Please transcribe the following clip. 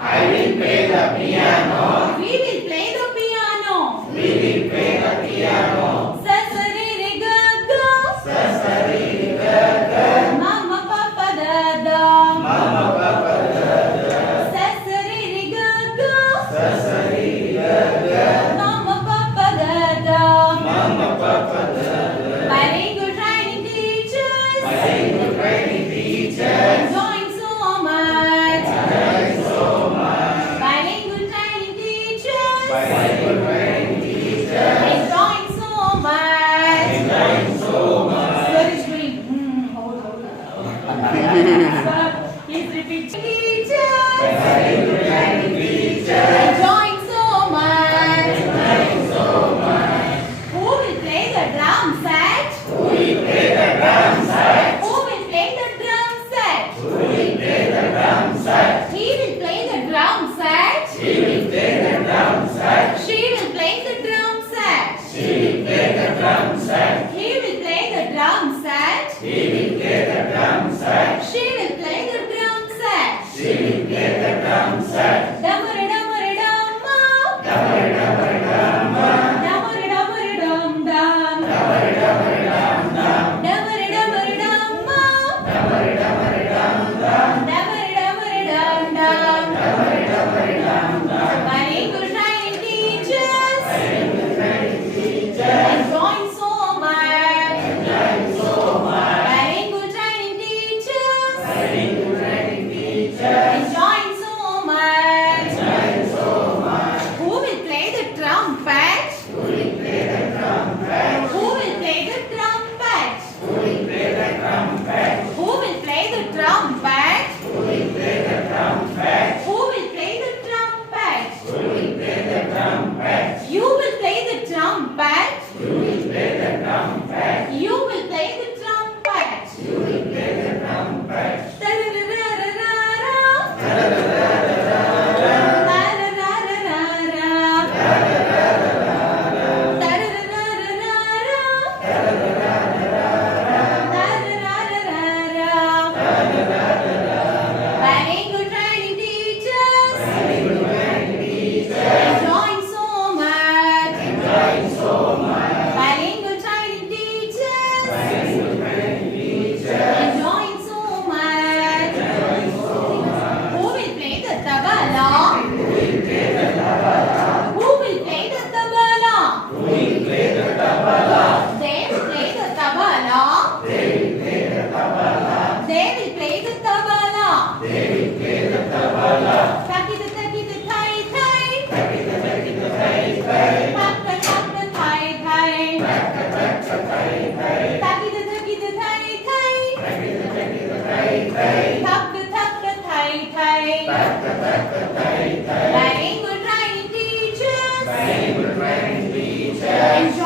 I will play the piano. We will play the piano. We will play the piano. Sa sa re re ga ga. Sa sa re re ga ga. Mama papa da da. Mama papa da da. Sa sa re re ga ga. Sa sa re re ga ga. Mama papa da da. Mama papa da da. Very good writing teachers. Very good writing teachers. Enjoying so much. Enjoying so much. Very good writing teachers. Very good writing teachers. Enjoying so much. Enjoying so much. Sir is doing. Hold. Sir, please repeat. Teachers. Very good writing teachers. Enjoying so much. Enjoying so much. Who will play the drum set? Who will play the drum set? Who will play the drum set? Who will play the drum set? He will play the drum set. He will play the drum set. She will play the drum set. She will play the drum set. He will play the drum set. He will play the drum set. She will play the drum set. She will play the drum set. Damar damar damma. Damar damar damma. Damar damar dum dum. Damar damar dum dum. Damar damar damma. Damar damar dum dum. Damar damar dum dum. Damar damar dum dum. Very good writing teachers. Very good writing teachers. Enjoying so much. Enjoying so much. Very good writing teachers. Very good writing teachers. Enjoying so much. Enjoying so much. Who will play the trumpet? Who will play the trumpet? Who will play the trumpet? Who will play the trumpet? Who will play the trumpet? Who will play the trumpet? Who will play the trumpet? Who will play the trumpet? You will play the trumpet. You will play the trumpet. You will play the trumpet. You will play the trumpet. Ta-ra-ra-ra-ra-ra. Very good writing teachers. Very good writing teachers. Enjoying so much. Enjoying so much. Very good writing teachers. Very good writing teachers. Enjoying so much. Enjoying so much. Who will play the tabla? Who will play the tabla? Who will play the tabla? Who will play the tabla? They will play the tabla. They will play the tabla. They will play the tabla. They will play the tabla. Takita takita thai thai. Takita takita thai thai. Takka takka thai thai. Takka takka thai thai. Takita takita thai thai. Takita takita thai thai. Takka takka thai thai. Takka takka thai thai. Very good writing teachers. Very good writing teachers. Enjoy